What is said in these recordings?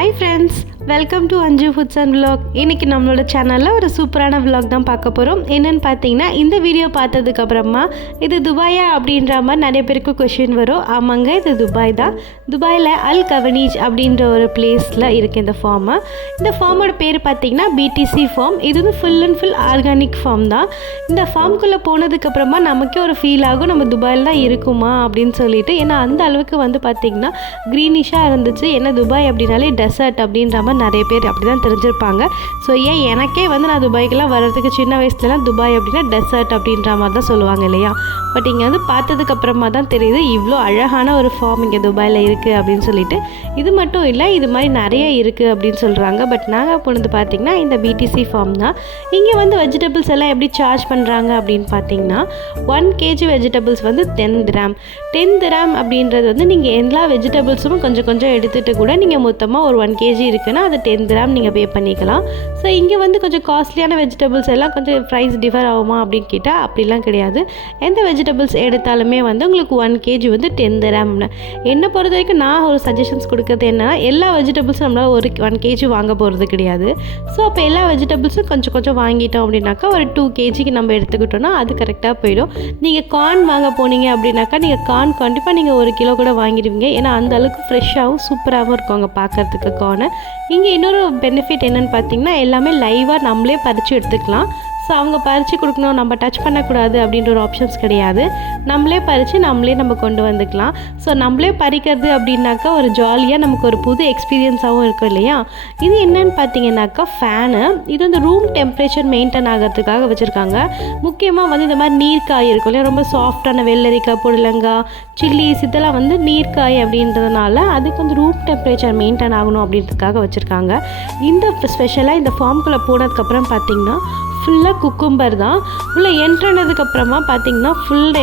Hi friends, welcome to அஞ்சு foods and vlog. இன்றைக்கி நம்மளோட சேனலில் ஒரு சூப்பரான விலாக் தான் பார்க்க போகிறோம். என்னென்னு பார்த்தீங்கன்னா, இந்த வீடியோ பார்த்ததுக்கப்புறமா இது துபாயா அப்படின்ற மாதிரி நிறைய பேருக்கு கொஷின் வரும். ஆமாங்க, இது துபாய் தான். துபாயில் அல் கவனீஜ் அப்படின்ற ஒரு பிளேஸில் இருக்குது இந்த ஃபார்மு. இந்த ஃபார்மோட பேர் பார்த்தீங்கன்னா பிடிசி ஃபார்ம். இது வந்து full and full organic farm தான். இந்த ஃபார்முக்குள்ளே போனதுக்கப்புறமா நமக்கே ஒரு ஃபீல் ஆகும், நம்ம துபாயில் தான் இருக்குமா அப்படின்னு சொல்லிட்டு. ஏன்னா அந்த அளவுக்கு வந்து பார்த்திங்கன்னா க்ரீனிஷாக இருந்துச்சு. ஏன்னா துபாய் அப்படின்னாலே டெசர்ட் அப்படின்ற மாதிரி நிறைய பேர் அப்படி தான் தெரிஞ்சிருப்பாங்க. ஸோ எனக்கே வந்து நான் துபாய்க்கெலாம் வர்றதுக்கு சின்ன வயசுலலாம் துபாய் அப்படின்னா டெசர்ட் அப்படின்ற மாதிரி தான் சொல்லுவாங்க இல்லையா. பட் இங்கே வந்து பார்த்ததுக்கப்புறமா தான் தெரியுது இவ்வளோ அழகான ஒரு ஃபார்ம் இங்கே துபாயில் இருக்குது அப்படின்னு சொல்லிட்டு. இது மட்டும் இல்லை, இது மாதிரி நிறைய இருக்குது அப்படின்னு சொல்கிறாங்க. பட் நாங்கள் போனது பார்த்திங்கன்னா இந்த பிடிசி ஃபார்ம் தான். இங்கே வந்து வெஜிடபிள்ஸ் எல்லாம் எப்படி சார்ஜ் பண்ணுறாங்க அப்படின்னு பார்த்தீங்கன்னா 1 kg வெஜிடபிள்ஸ் வந்து 10 dirham. 10 dirham அப்படின்றது வந்து நீங்கள் எல்லா வெஜிடபிள்ஸும் கொஞ்சம் கொஞ்சம் எடுத்துகிட்டு கூட நீங்கள் மொத்தமாக ஒரு 1 kg இருக்குன்னா அது 10 dirham நீங்கள் பே பண்ணிக்கலாம். ஸோ இங்கே வந்து கொஞ்சம் காஸ்ட்லியான வெஜிடபிள்ஸ் எல்லாம் கொஞ்சம் ப்ரைஸ் டிஃபர் ஆகுமா அப்படின்னு கேட்டால் அப்படிலாம் கிடையாது. எந்த வெஜிடபிள்ஸ் எடுத்தாலுமே வந்து உங்களுக்கு 1 kg வந்து 10 dirhamனு. என்னை பொறுத்த வரைக்கும் நான் ஒரு சஜஷன்ஸ் கொடுக்குறது என்னென்னா, எல்லா வெஜிடபிள்ஸும் நம்மளால் ஒரு 1 kg வாங்க போகிறது கிடையாது. ஸோ அப்போ எல்லா வெஜிடபிள்ஸும் கொஞ்சம் கொஞ்சம் வாங்கிட்டோம் அப்படின்னாக்கா ஒரு 2 kgக்கு நம்ம எடுத்துக்கிட்டோன்னா அது கரெக்டாக போயிடும். நீங்கள் கார்ன் வாங்க போனீங்க அப்படின்னாக்கா நீங்கள் கார்ன் கண்டிப்பாக நீங்கள் 1 கிலோ கூட வாங்கிடுவீங்க. ஏன்னா அந்த அளவுக்கு ஃப்ரெஷ்ஷாகவும் சூப்பராகவும் இருக்கும் அங்கே பார்க்குறதுக்கு கார்னு. இங்கே இன்னொரு பெனிஃபிட் என்னென்னு பார்த்தீங்கன்னா, எல்லாமே லைவாக நம்மளே பறித்து எடுத்துக்கலாம். ஸோ அவங்க பறித்து கொடுக்கணும், நம்ம டச் பண்ணக்கூடாது அப்படின்ற ஒரு ஆப்ஷன்ஸ் கிடையாது. நம்மளே பறித்து நம்ம கொண்டு வந்துக்கலாம். ஸோ நம்மளே பறிக்கிறது அப்படின்னாக்கா ஒரு ஜாலியாக நமக்கு ஒரு புது எக்ஸ்பீரியன்ஸாகவும் இருக்கும் இல்லையா. இது என்னன்னு பார்த்தீங்கன்னாக்கா ஃபேனு. இது வந்து ரூம் டெம்பரேச்சர் மெயின்டைன் ஆகிறதுக்காக வச்சுருக்காங்க. முக்கியமாக வந்து இந்த மாதிரி நீர்க்காய் இருக்கும் இல்லையா, ரொம்ப சாஃப்டான வெள்ளரிக்காய், புடலங்காய், சில்லிஸ் இதெல்லாம் வந்து நீர்க்காய் அப்படின்றதுனால அதுக்கு வந்து ரூம் டெம்பரேச்சர் மெயின்டைன் ஆகணும் அப்படின்றதுக்காக வச்சுருக்காங்க. இந்த ஸ்பெஷலாக இந்த ஃபார்முக்குள்ளே போனதுக்கப்புறம் பார்த்திங்கன்னா ஃபுல்லாக குக்கும்பர் தான். உள்ளே என்ட்ரானதுக்கப்புறமா பார்த்திங்கன்னா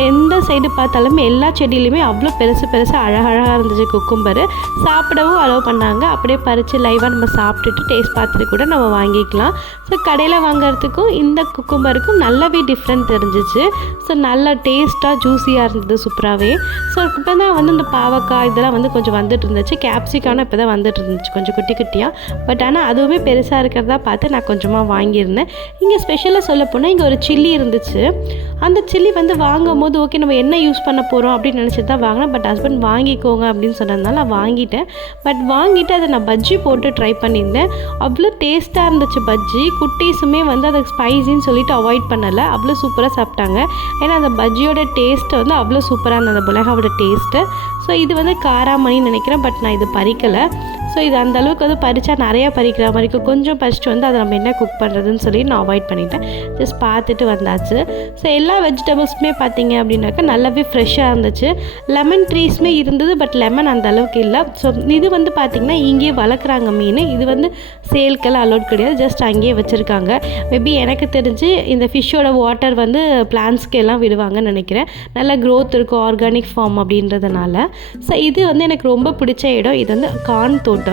எந்த சைடு பார்த்தாலுமே எல்லா செடியிலையுமே அவ்வளோ பெருசு அழகழகாக இருந்துச்சு குக்கும்பரு. சாப்பிடவும் அலோவ் பண்ணாங்க. அப்படியே பறித்து லைவாக நம்ம சாப்பிட்டுட்டு டேஸ்ட் பார்த்துட்டு கூட நம்ம வாங்கிக்கலாம். ஸோ கடையில் வாங்குறதுக்கும் இந்த குக்கும்பருக்கும் நல்லாவே டிஃப்ரெண்ட் தெரிஞ்சிச்சு. ஸோ நல்லா டேஸ்ட்டாக ஜூஸியாக இருந்தது சூப்பராகவே. ஸோ இப்போ தான் வந்து இந்த பாவக்காய் இதெல்லாம் வந்து கொஞ்சம் வந்துட்டு இருந்துச்சு. கேப்சிகானும் இப்போ தான் வந்துட்டு இருந்துச்சு கொஞ்சம் குட்டி குட்டியாக. பட் ஆனால் அதுவுமே பெருசாக இருக்கிறதா பார்த்து நான் கொஞ்சமாக வாங்கியிருந்தேன். இங்கே ஸ்பெஷலாக சொல்ல போனால் இங்கே ஒரு சில்லி இருந்துச்சு. அந்த சில்லி வந்து வாங்கும் போது ஓகே நம்ம என்ன யூஸ் பண்ண போகிறோம் அப்படின்னு நினச்சிட்டு தான் வாங்கினேன். பட் ஹஸ்பண்ட் வாங்கிக்கோங்க அப்படின்னு சொன்னதுனால நான் வாங்கிட்டேன். பட் வாங்கிட்டு அதை நான் பஜ்ஜி போட்டு ட்ரை பண்ணியிருந்தேன். அவ்வளோ டேஸ்ட்டாக இருந்துச்சு பஜ்ஜி. குட்டீஸுமே வந்து அதை ஸ்பைசின்னு சொல்லிட்டு அவாய்ட் பண்ணலை, அவ்வளோ சூப்பராக சாப்பிட்டாங்க. ஏன்னா அந்த பஜ்ஜியோட டேஸ்ட்டு வந்து அவ்வளோ சூப்பராக இருந்தது, அந்த புலகாவோட டேஸ்ட்டு. ஸோ இது வந்து காராமணின்னு நினைக்கிறேன். பட் நான் இது பறிக்கலை. ஸோ இது அந்தளவுக்கு வந்து பறித்தா நிறையா பறிக்கிற மாதிரி இருக்கும். கொஞ்சம் பறிச்சுட்டு வந்து அதை நம்ம என்ன குக் பண்ணுறதுன்னு சொல்லி நான் அவாய்ட் பண்ணிட்டேன். ஜஸ்ட் பார்த்துட்டு வந்தாச்சு. ஸோ எல்லா வெஜிடபிள்ஸுமே பார்த்தீங்க அப்படின்னாக்கா நல்லாவே ஃப்ரெஷ்ஷாக இருந்துச்சு. லெமன் ட்ரீஸுமே இருந்தது. பட் லெமன் அந்த அளவுக்கு இல்லை. ஸோ இது வந்து பார்த்திங்கன்னா இங்கேயே வளர்க்குறாங்க மீன். இது வந்து சேல்க்கெல்லாம் அலோட் கிடையாது, ஜஸ்ட் அங்கேயே வச்சுருக்காங்க. மேபி எனக்கு தெரிஞ்சு இந்த ஃபிஷ்ஷோட வாட்டர் வந்து பிளான்ஸ்க்கு எல்லாம் விடுவாங்கன்னு நினைக்கிறேன். நல்லா க்ரோத் இருக்கும் ஆர்கானிக் ஃபார்ம் அப்படின்றதுனால. ஸோ இது வந்து எனக்கு ரொம்ப பிடிச்ச இடம். இது வந்து கார்ன் தோட்டம்.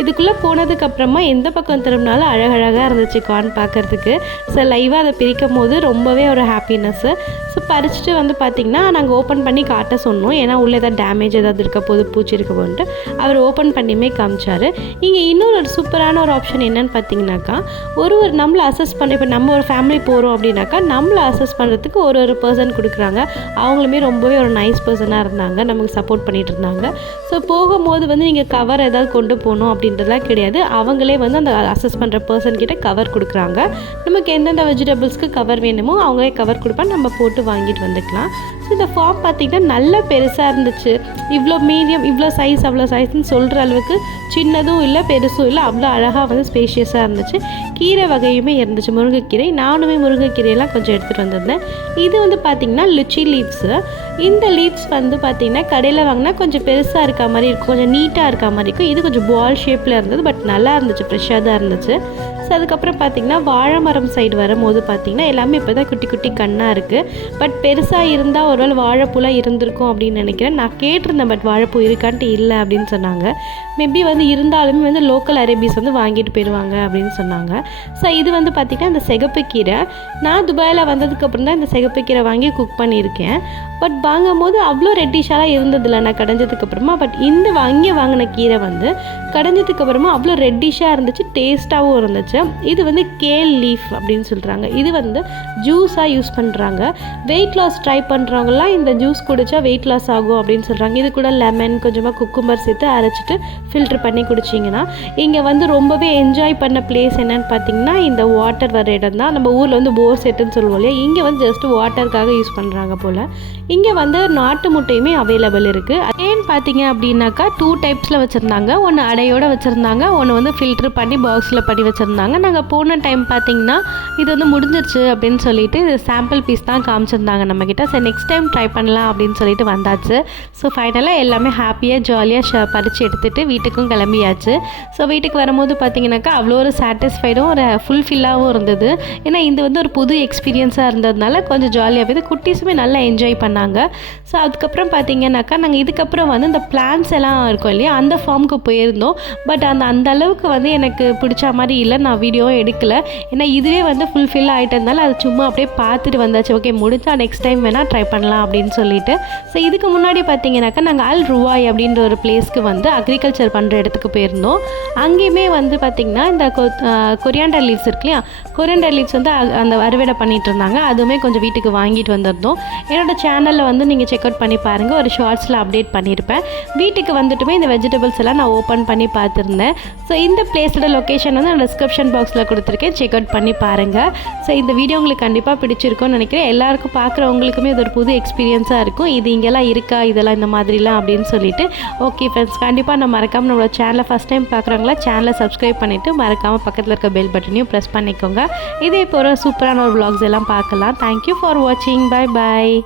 இதுக்குள்ளே போனதுக்கப்புறமா எந்த பக்கம் திரும்பினாலும் அழகழகாக இருந்துச்சு கார்ன் பார்க்குறதுக்கு. ஸோ லைவாக அதை பிரிக்கும் போது ரொம்பவே ஒரு ஹாப்பினஸ்ஸு. ஸோ பறிச்சுட்டு வந்து பார்த்திங்கன்னா நாங்கள் ஓப்பன் பண்ணி காட்ட சொன்னோம். ஏன்னா உள்ளே ஏதாவது டேமேஜ் ஏதாவது இருக்க போது, பூச்சி இருக்க போன்ட்டு அவர் ஓப்பன் பண்ணியுமே காமிச்சார். இங்கே இன்னொரு சூப்பரான ஒரு ஆப்ஷன் என்னென்னு பார்த்தீங்கன்னாக்கா, ஒரு நம்மளை அசஸ் பண்ண, இப்போ நம்ம ஒரு ஃபேமிலி போகிறோம் அப்படின்னாக்கா நம்மளை அசஸ் பண்ணுறதுக்கு ஒரு பர்சன் கொடுக்குறாங்க. அவங்களுமே ரொம்பவே ஒரு நைஸ் பர்சனாக இருந்தாங்க, நமக்கு சப்போர்ட் பண்ணிகிட்டு இருந்தாங்க. ஸோ போகும்போது வந்து நீங்கள் கவர் ஏதாவது கொண்டு போகணும் அப்படின்றதுலாம் கிடையாது. அவங்களே வந்து அந்த அசஸ் பண்ணுற பர்சன்கிட்ட கவர் கொடுக்குறாங்க. நமக்கு எந்தெந்த வெஜிடபிள்ஸ்க்கு கவர் வேணுமோ அவங்களே கவர் கொடுப்பாங்க, நம்ம போட்டு வாங்கிட்டு வந்துக்கலாம். ஸோ இந்த ஃபார்ம் பார்த்திங்கன்னா நல்லா பெருசாக இருந்துச்சு. இவ்வளோ மீடியம், இவ்வளோ சைஸ் அவ்வளோ சைஸ்ன்னு சொல்கிற அளவுக்கு சின்னதும் இல்லை பெருசும் இல்லை, அவ்வளோ அழகாக வந்து ஸ்பேஷியஸாக இருந்துச்சு. கீரை வகையுமே இருந்துச்சு, முருங்கைக்கீரை. நானுமே முருங்கைக்கீரையெல்லாம் கொஞ்சம் எடுத்துகிட்டு வந்திருந்தேன். இது வந்து பார்த்திங்கன்னா லிச்சி லீவ்ஸு. இந்த லீவ்ஸ் வந்து பார்த்திங்கன்னா கடையில் வாங்கினா கொஞ்சம் பெருசாக இருக்க மாதிரி இருக்கும், கொஞ்சம் நீட்டாக இருக்க மாதிரி இருக்கும். இது கொஞ்சம் பால் ஷேப்பில் இருந்தது. பட் நல்லா இருந்துச்சு, ஃப்ரெஷ்ஷாக தான் இருந்துச்சு. ஸோ அதுக்கப்புறம் பார்த்திங்கன்னா வாழை மரம் சைடு வரும்போது பார்த்திங்கன்னா எல்லாமே இப்போ தான் குட்டி குட்டி கண்ணாக இருக்குது. பட் பெருசாக இருந்தால் ஒருவேளை வாழைப்பூலாம் இருந்திருக்கும் அப்படின்னு நினைக்கிறேன். நான் கேட்டிருந்தேன், பட் வாழைப்பூ இருக்கான்ட்டு இல்லை அப்படின்னு சொன்னாங்க. மேபி வந்து இருந்தாலுமே வந்து லோக்கல் அரேபிஸ் வந்து வாங்கிட்டு போயிடுவாங்க அப்படின்னு சொன்னாங்க. ஸோ இது வந்து பார்த்திங்கன்னா இந்த சிகப்பு கீரை. நான் துபாயில் வந்ததுக்கப்புறம் தான் இந்த சிகப்பு கீரை வாங்கி குக் பண்ணியிருக்கேன். பட் வாங்கும்போது அவ்வளோ ரெட்டிஷாலாம் இருந்ததில்லை நான் கடைஞ்சதுக்கப்புறமா. பட் இந்த வாங்கின கீரை வந்து கடைஞ்சதுக்கப்புறமா அவ்வளோ ரெட்டிஷாக இருந்துச்சு, டேஸ்ட்டாகவும் இருந்துச்சு. இது வந்து கேல் லீஃப் அப்படின்னு சொல்கிறாங்க. இது வந்து ஜூஸாக யூஸ் பண்ணுறாங்க. வெயிட் லாஸ் ட்ரை பண்ணுறவங்களாம் இந்த ஜூஸ் குடித்தா வெயிட் லாஸ் ஆகும் அப்படின்னு சொல்கிறாங்க. இது கூட லெமன் கொஞ்சமாக குக்கும்பர் சேர்த்து அரைச்சிட்டு ஃபில்ட்ரு பண்ணி குடிச்சிங்கன்னா. இங்கே வந்து ரொம்பவே என்ஜாய் பண்ண பிளேஸ் என்னென்னு பார்த்தீங்கன்னா இந்த வாட்டர் வர இடம் தான். நம்ம ஊரில் வந்து போர் செட்டுன்னு சொல்லுவோம் இல்லையா, இங்கே வந்து ஜஸ்ட்டு வாட்டருக்காக யூஸ் பண்ணுறாங்க போல். இங்கே வந்து நாட்டு முட்டையுமே அவைலபிள் இருக்குது. ஏன்னு பார்த்தீங்க அப்படின்னாக்கா 2 டைப்ஸில் வச்சுருந்தாங்க. ஒன்று அடையோடு வச்சுருந்தாங்க, ஒன்று வந்து ஃபில்ட்ரு பண்ணி பாக்ஸில் பண்ணி வச்சுருந்தாங்க. நாங்கள் போன டைம் பார்த்திங்கன்னா இது வந்து முடிஞ்சிருச்சு அப்படின்னு சொல்லிட்டு இது சாம்பிள் பீஸ் தான் காமிச்சிருந்தாங்க நம்மக்கிட்ட. சரி நெக்ஸ்ட் டைம் ட்ரை பண்ணலாம் அப்படின்னு சொல்லிட்டு வந்தாச்சு. ஸோ ஃபைனலாக எல்லாமே ஹாப்பியாக ஜாலியாக பறித்து எடுத்துகிட்டு வீட்டுக்கும் கிளம்பியாச்சு. ஸோ வீட்டுக்கு வரும்போது பார்த்திங்கனாக்கா அவ்வளோ ஒரு சாட்டிஸ்ஃபைடும் ஒரு ஃபுல்ஃபில்லாகவும் இருந்தது. ஏன்னா இது வந்து ஒரு புது எக்ஸ்பீரியன்ஸாக இருந்ததுனால கொஞ்சம் ஜாலியாகவே இது குட்டீஸுமே நல்லா என்ஜாய் பண்ணாங்க. ஸோ அதுக்கப்புறம் பார்த்திங்கனாக்கா நாங்கள் இதுக்கப்புறம் வந்து இந்த பிளான்ஸ் எல்லாம் இருக்கும் இல்லையா, அந்த ஃபார்முக்கு போயிருந்தோம். பட் அந்த அளவுக்கு வந்து எனக்கு பிடிச்ச மாதிரி இல்லை, நான் வீடியோவும் எடுக்கலை. ஏன்னா இதுவே வந்து ஃபுல்ஃபில் ஆகிட்டதுனால அது சும்மா அப்படியே பார்த்துட்டு வந்தாச்சு. ஓகே முடிஞ்சால் நெக்ஸ்ட் டைம் வேணால் ட்ரை பண்ணலாம் அப்படின்னு சொல்லிட்டு. ஸோ இதுக்கு முன்னாடி பார்த்திங்கனாக்கா நாங்கள் அல் ருவாய் அப்படின்ற ஒரு பிளேஸ்க்கு வந்து அக்ரிகல்ச்சர் பண்ணுற இடத்துக்கு போயிருந்தோம். அங்கேயுமே வந்து பார்த்திங்கன்னா இந்த கொரியாண்டர் லீவ்ஸ் இருக்கு இல்லையா, கொரியாண்டர் லீவ்ஸ் வந்து அந்த அறுவடை பண்ணிகிட்டு இருந்தாங்க. அதுவுமே கொஞ்சம் வீட்டுக்கு வாங்கிட்டு வந்திருந்தோம். என்னோடய சேனலில் வந்து நீங்கள் செக் அவுட் பண்ணி பாருங்கள், ஒரு ஷார்ட்ஸில் அப்டேட் பண்ணியிருப்பேன். வீட்டுக்கு வந்துட்டுமே இந்த வெஜிடபிள்ஸ் எல்லாம் நான் ஓப்பன் பண்ணி பார்த்துருந்தேன். ஸோ இந்த பிளேஸோட லொக்கேஷன் வந்து நான் டிஸ்கிரிப்ஷன் பாக்ஸில் கொடுத்துருக்கேன், செக் அவுட் பண்ணி பாருங்கள். ஸோ இந்த வீடியோ உங்களுக்கு கண்டிப்பாக பிடிச்சிருக்கும்னு நினைக்கிறேன். எல்லாருக்கும் பார்க்குறவங்களுக்குமே இது ஒரு புது எக்ஸ்பீரியன்ஸாக இருக்கும். இது இங்கெல்லாம் இருக்கா, இதெல்லாம் இந்த மாதிரிலாம் அப்படின்னு சொல்லிட்டு. ஓகே ஃப்ரெண்ட்ஸ், கண்டிப்பாக நான் மறக்காமல் நம்மளோட சேனலை ஃபஸ்ட் டைம் பார்க்குறவங்களா சேனலை சப்ஸ்கிரைப் பண்ணிவிட்டு மறக்காமல் பக்கத்தில் இருக்க பெல் பட்டனையும் ப்ரெஸ் பண்ணிக்கோங்க. இதே இப்போ ஒரு சூப்பரான ஒரு vlogs எல்லாம் பார்க்கலாம். தேங்க்யூ ஃபார் வாட்சிங். Bye bye.